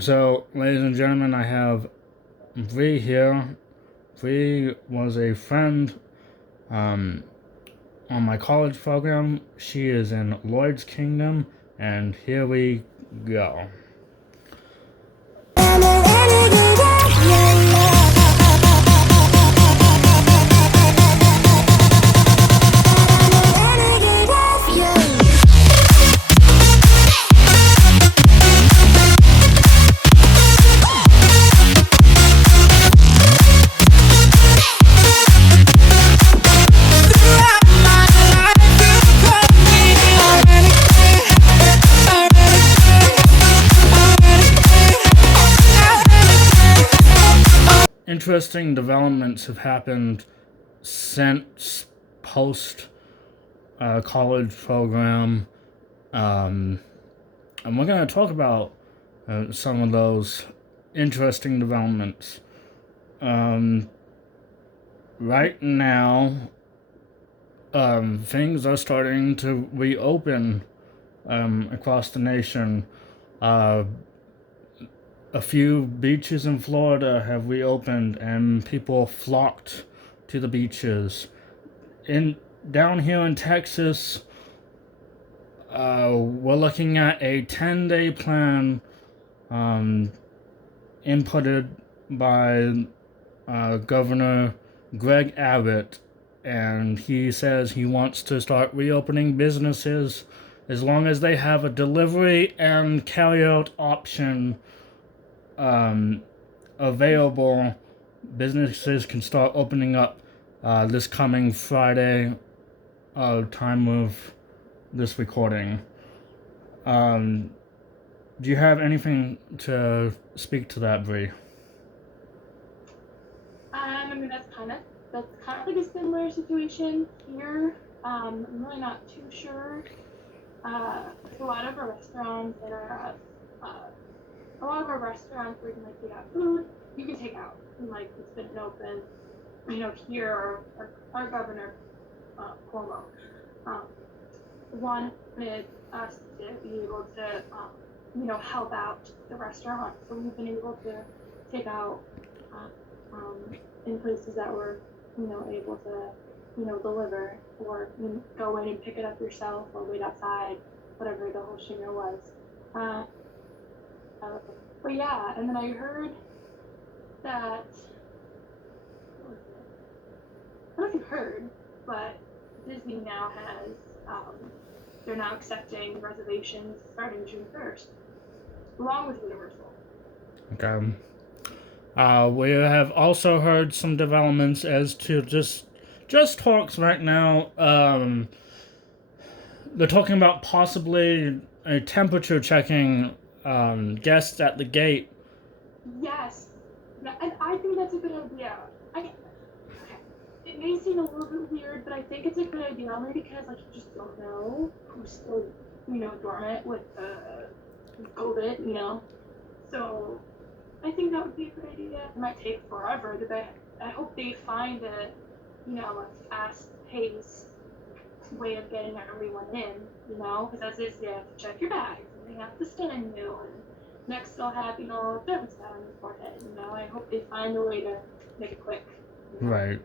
So, ladies and gentlemen, I have Bree here. Bree was a friend um, on my college program. She is in Lloyd's Kingdom, and here we go. Interesting developments have happened since post college program, and we're going to talk about some of those interesting developments. Right now, things are starting to reopen across the nation. Uh, a few beaches in Florida have reopened, and people flocked to the beaches. Down here in Texas, we're looking at a 10-day plan inputted by Governor Greg Abbott, and he says he wants to start reopening businesses as long as they have a delivery and carryout option available. Businesses can start opening up this coming Friday, time of this recording. Do you have anything to speak to that, Bree? I mean that's kind of like a similar situation here. I'm really not too sure. A lot of our restaurants that are a lot of our restaurants where you can like take out food, you can take out. And, like it's been open. Here our governor Cuomo wanted us to be able to help out the restaurant. So we've been able to take out in places that were able to deliver, or go in and pick it up yourself or wait outside, whatever the whole shinger was. Uh, but yeah, and then I heard that, what was it? I don't know if you've heard, but Disney now has they're now accepting reservations starting June 1st, along with Universal. Okay. We have also heard some developments as to just talks right now. They're talking about possibly a temperature checking guests at the gate. Yes, and I think that's a good idea. Okay. It may seem a little bit weird, but I think it's a good idea only because like you just don't know who's still dormant with COVID. So I think that would be a good idea. It might take forever, but I hope they find a fast paced way of getting everyone in, because as is, you have to check your bags and they have to scan you, and next they'll have, a thermostat on your forehead, I hope they find a way to make it quick. Right.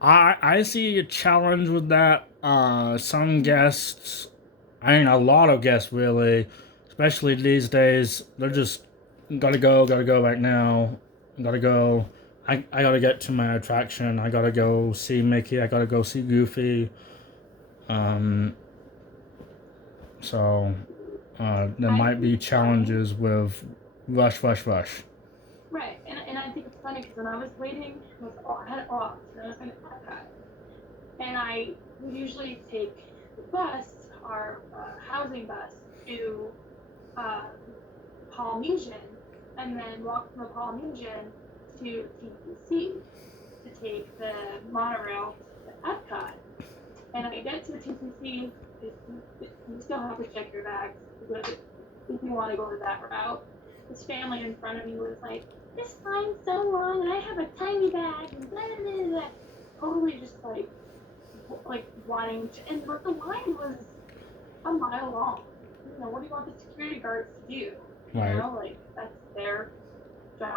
I see a challenge with that. Some guests, I mean, a lot of guests really, especially these days, they're just gotta go right now, gotta go. I gotta get to my attraction. I gotta go see Mickey. I gotta go see Goofy. Um, so there might be challenges with rush. Right, and I think it's funny because when I was waiting, I had it off, and I was going to cut. And I would usually take the bus, our housing bus, to Polynesian, and then walk from the Polynesian to TCC to take the monorail to Epcot. And I get to the TCC, you still have to check your bags if you want to go that route. This family in front of me was like, "This line's so long, and I have a tiny bag," and blah, blah, blah, blah. Totally just like wanting to, and the line was a mile long. What do you want the security guards to do? Right. Like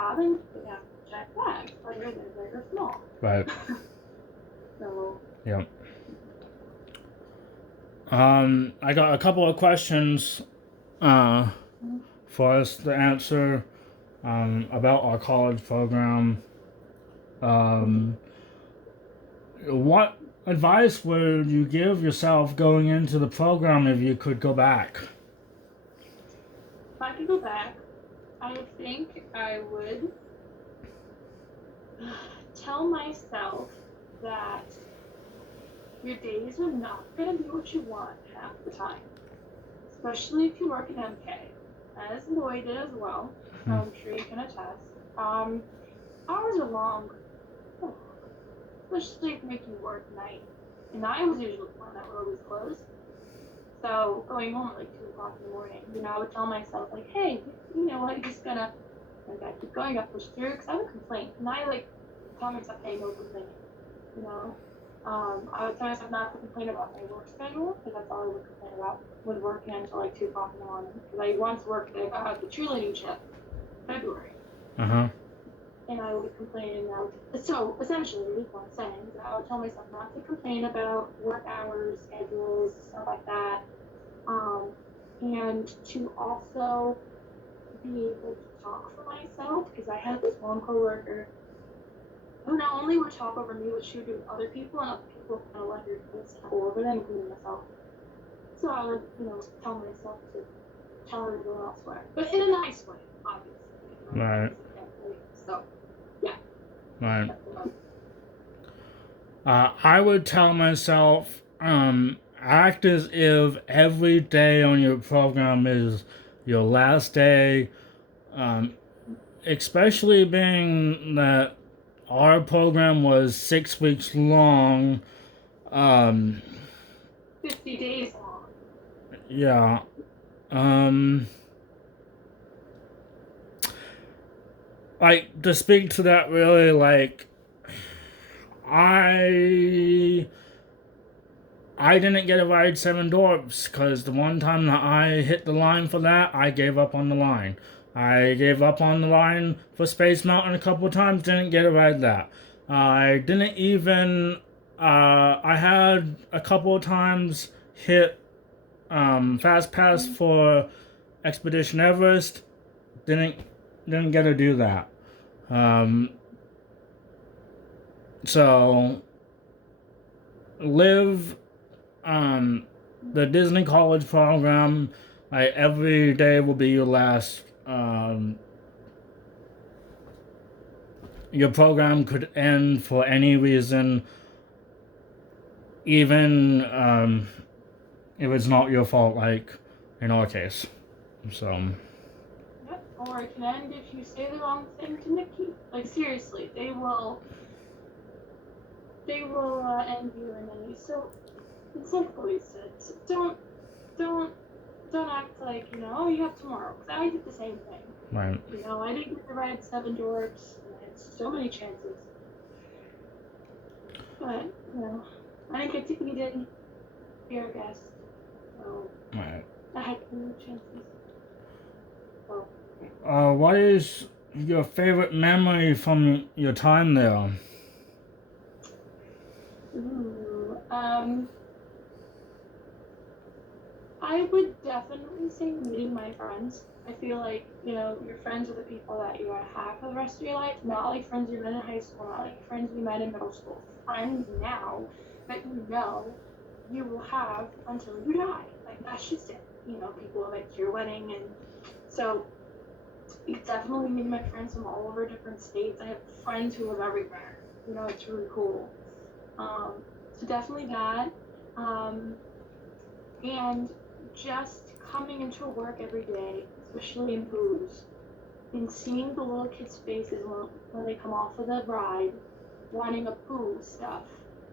job and they have to check bags, whether they're big or small. Right. So. Yep. I got a couple of questions for us to answer about our college program. What advice would you give yourself going into the program if you could go back? If I could go back, I think I would tell myself that your days are not going to be what you want half the time, especially if you work at MK, as Lloyd did as well. I'm sure you can attest. Hours are long, especially if making work night. And I was usually the one that would always close. So going home at like 2 o'clock in the morning, I would tell myself like, hey, you know what, you're just gonna, like, I keep going, I push through, because I would complain. And I like tell myself, hey, no complaining. I would tell myself not to complain about my work schedule, because that's all I would complain about, was working until like 2 o'clock in the morning. Because I once worked at the cheerleading trip in February. And I would complain, so essentially what I'm saying is I would tell myself not to complain about work hours, schedules, stuff like that, and to also be able to talk for myself, because I had this one coworker who not only would talk over me, but she would do with other people, and other people kind of let her talk over them, including myself. So I would, tell myself to tell her to go elsewhere, but in a nice way, obviously. Right. So, yeah. Right. I would tell myself, act as if every day on your program is your last day, especially being that our program was 6 weeks long. 50 days long. Yeah. Like, to speak to that, really, like, I didn't get a ride 7 Dorps because the one time that I hit the line for that, I gave up on the line. I gave up on the line for Space Mountain a couple of times, didn't get a ride that. I didn't even, I had a couple of times hit Fast Pass for Expedition Everest, didn't get to do that. So, live the Disney College program. Like, every day will be your last. Your program could end for any reason, even if it's not your fault, like in our case. So. Yep. Or it can end if you say the wrong thing to Mickey. Like, seriously, they will end you, and then so it's like Chloe said, don't act like, oh, you have tomorrow, because I did the same thing. Right. I didn't get to ride 7 Dorps, and I had so many chances, but I didn't get to eat in here, I guess, so Right. I had no chances. So, what is your favorite memory from your time there? I would definitely say meeting my friends. I feel like, your friends are the people that you're going to have for the rest of your life. Not like friends you met in high school, not like friends you met in middle school. Friends now that you will have until you die. Like, that's just it. People like your wedding. And so it's definitely meeting my friends from all over different states. I have friends who live everywhere. It's really cool. So definitely that. And just coming into work every day, especially in booze, and seeing the little kids' faces when they come off of the ride, wanting a Pooh stuffed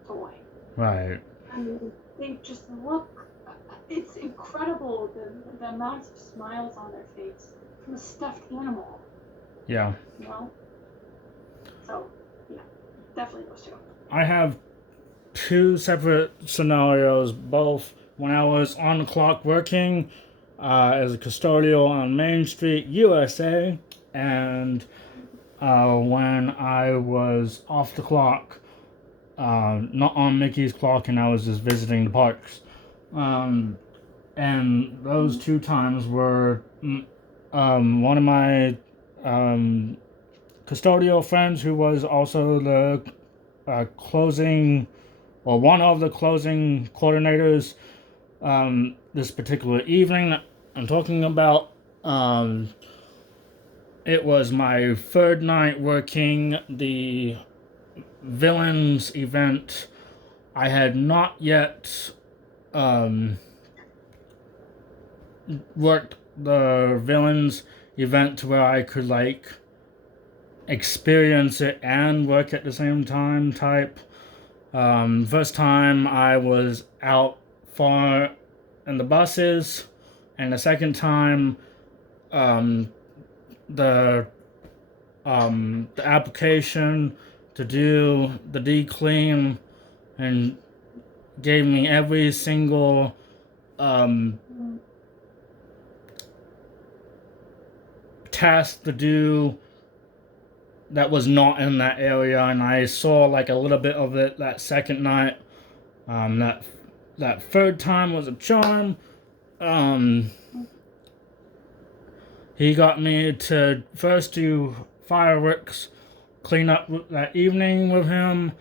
toy. Right. I mean, they just look, it's incredible the amount of smiles on their face from a stuffed animal. Yeah. So, yeah, definitely those two. I have 2 separate scenarios, both when I was on the clock working as a custodial on Main Street, USA, and when I was off the clock, not on Mickey's clock, and I was just visiting the parks. And those two times were one of my custodial friends who was also the closing, or one of the closing coordinators this particular evening that I'm talking about. It was my third night working the villains event. I had not yet worked the villains event to where I could like experience it and work at the same time type. First time I was out far in the buses, and the second time um, the the application to do the declean and gave me every single task to do that was not in that area, and I saw like a little bit of it that second night. That third time was a charm. He got me to first do fireworks cleanup that evening with him,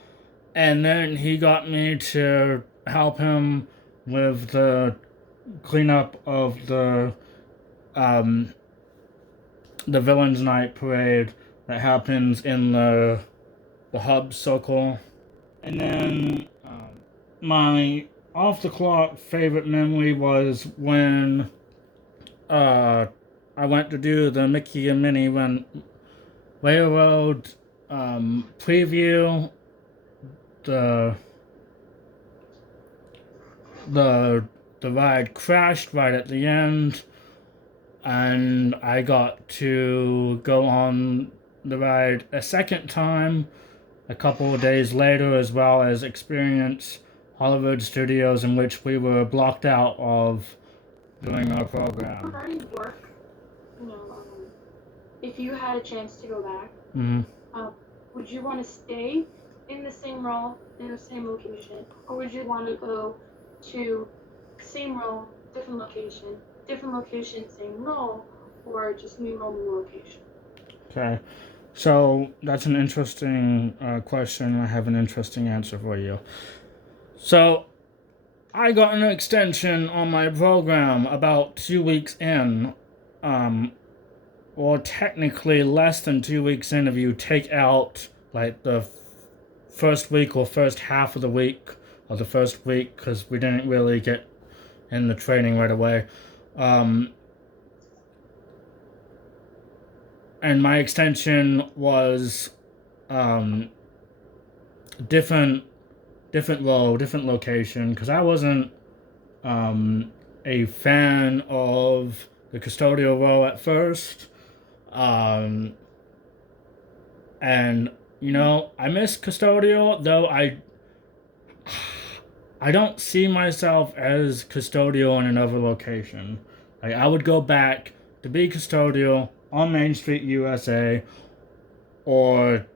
and then he got me to help him with the cleanup of um, the Villains Night parade that happens in the hub circle. And then my off the clock favorite memory was when I went to do the Mickey and Minnie when Railroad preview. The the the ride crashed right at the end, and I got to go on the ride a second time a couple of days later, as well as experience Hollywood Studios, in which we were blocked out of doing our program. Regarding work, if you had a chance to go back, would you want to stay in the same role, in the same location, or would you want to go to same role, different location, same role, or just new role, new location? Okay, so that's an interesting question. I have an interesting answer for you. So I got an extension on my program about 2 weeks in, or technically less than 2 weeks in if you take out like the first week or first half of the week of the first week, because we didn't really get in the training right away. And my extension was different role, different location, because I wasn't a fan of the custodial role at first. And I miss custodial, though I don't see myself as custodial in another location. Like, I would go back to be custodial on Main Street, USA, or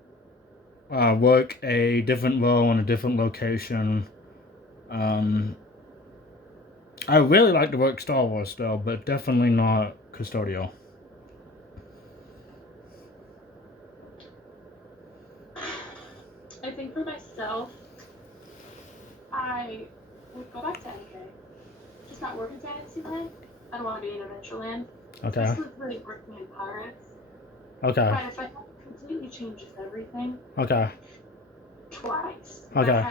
work a different role in a different location. I really like to work Star Wars though, but definitely not custodial. I think for myself, I would go back to NK. Just not working Fantasyland. I don't want to be in Adventureland. Okay. This was really working in Pirates. Okay. But if I completely changes everything. Okay. Twice. Okay.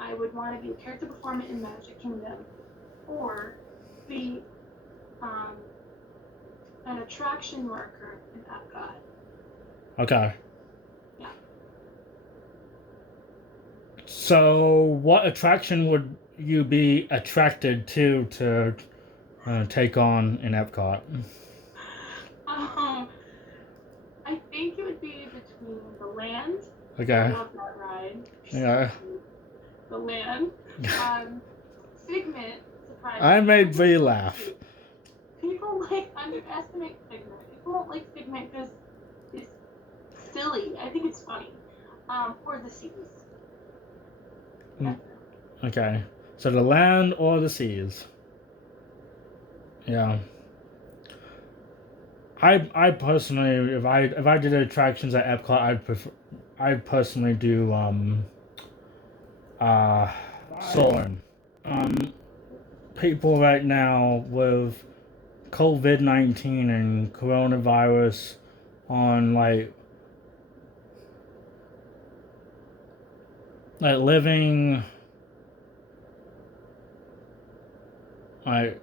I would want to be a character performer in Magic Kingdom, or be an attraction worker in Epcot. Okay. Yeah. So, what attraction would you be attracted to take on in Epcot? I think it would be between the land. Okay. I love that ride. Yeah. The land. Figment. Surprise. I made Bree laugh. People underestimate Figment. People don't like Figment because it's silly. I think it's funny. Or the seas. Okay. So the land or the seas. Yeah. I personally, if I did attractions at Epcot, I'd personally do soaring. Um, People right now with COVID-19 and coronavirus on like living like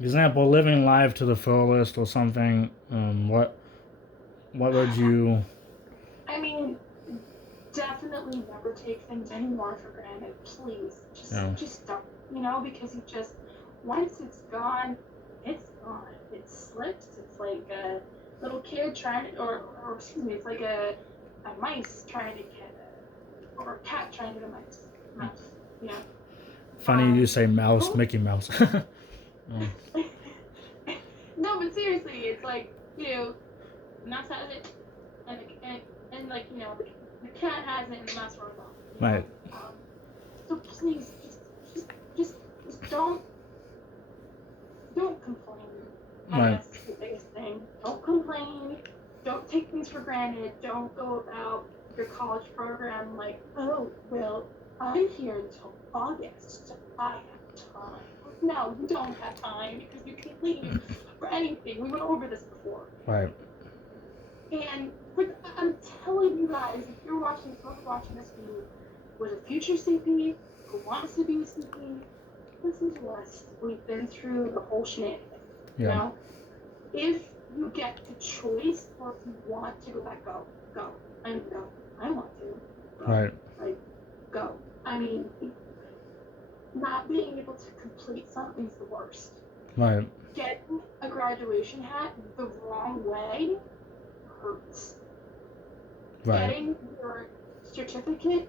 example living life to the fullest or something. What would you? I mean, definitely never take things anymore for granted. Please, Yeah. just don't. You know, because you just once it's gone, it's gone. It slips. It's like a little kid trying to, or excuse me, it's like a mice trying to get or a cat trying to get a mouse. You know. Funny you say mouse, Oh. Mickey Mouse. No, but seriously, it's like the mouse has it, and like the cat has it, and the mouse runs off. Right. So please, just don't complain. I Right. guess is the biggest thing. Don't complain. Don't take things for granted. Don't go about your college program like, oh, well, I'm here until August, so I have time. No, you don't have time because you can't leave for anything. We went over this before. Right. And like I'm telling you guys, if you're watching, whoever's watching this video, was a future CP who wants to be a CP, listen to us. We've been through the whole shenanigans. Yeah. You know, if you get the choice, or if you want to go back, go. I want to. Go. Right. Like, go. I mean, not being able to complete something's the worst. Right. Getting a graduation hat the wrong way hurts. Right. Getting your certificate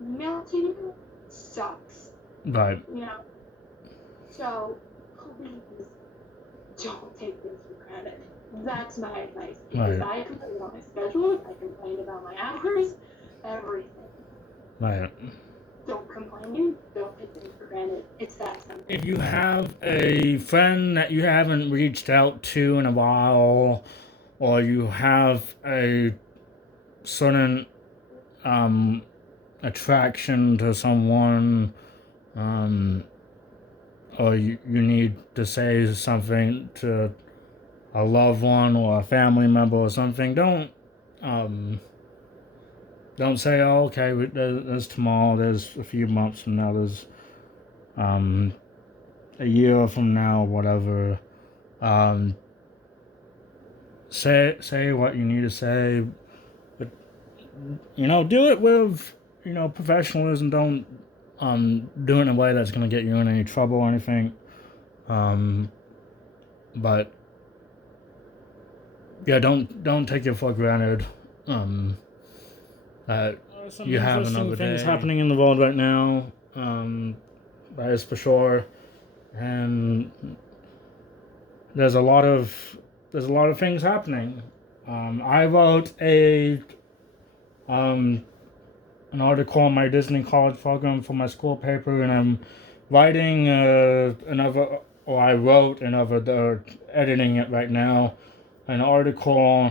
mailed to you sucks. Right. You know? So, please don't take things for granted. That's my advice. Because Right. I complained about my schedule, I complained about my hours, everything. Right. Don't complain, don't take things for granted. It's that simple. If you have a friend that you haven't reached out to in a while, or you have a certain attraction to someone, or you need to say something to a loved one or a family member or something, don't say, oh, okay, there's tomorrow, there's a few months from now, there's a year from now, whatever. Say what you need to say, but do it with professionalism. Don't do it in a way that's gonna get you in any trouble or anything. But yeah, don't take it for granted. That you have another things happening in the world right now. That is for sure, and there's a lot of things happening. I wrote an article on my Disney college program for my school paper, and I'm writing I wrote another, they're editing it right now, an article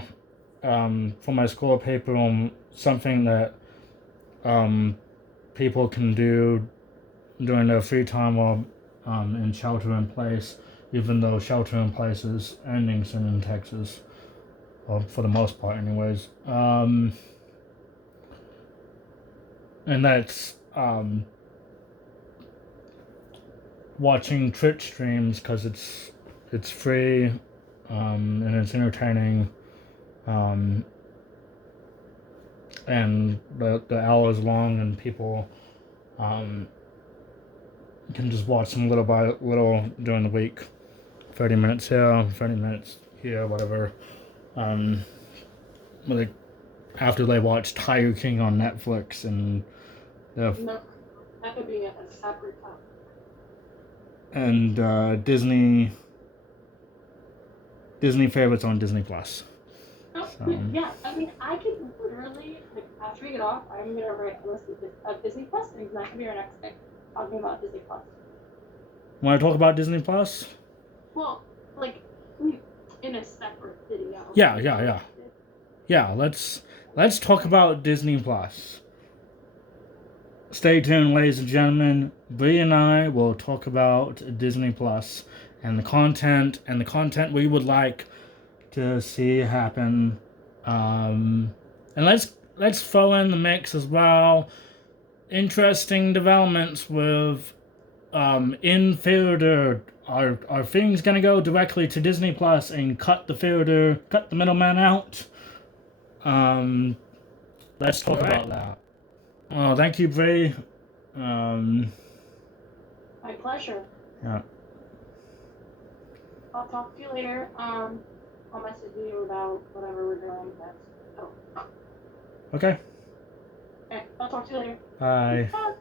for my school paper on something that people can do during their free time while in shelter in place, even though shelter in place is ending soon in Texas, or for the most part anyways. And that's watching Twitch streams, because it's free and it's entertaining, and the hour's long, and people can just watch them little by little during the week, 30 minutes here, 30 minutes here, whatever. After they watch Tiger King on Netflix, and No, that could be a separate topic. And Disney favorites on Disney Plus. Oh, So Yeah, I mean, I could literally, like, after we get off, I'm gonna write a list of Disney Plus things, and that could be our next thing, talking about Disney Plus. Want to talk about Disney Plus? Well, like, in a separate video. Yeah, let's talk about Disney Plus. Stay tuned, ladies and gentlemen. Bree and I will talk about Disney Plus and the content we would like to see happen. And let's throw in the mix as well. Interesting developments with in theater. Are things gonna go directly to Disney Plus and cut the middleman out? Let's talk about that. Oh, thank you, Bree. My pleasure. Yeah. I'll talk to you later. I'll message you about whatever we're doing next. Okay. Okay, I'll talk to you later. Bye. Bye.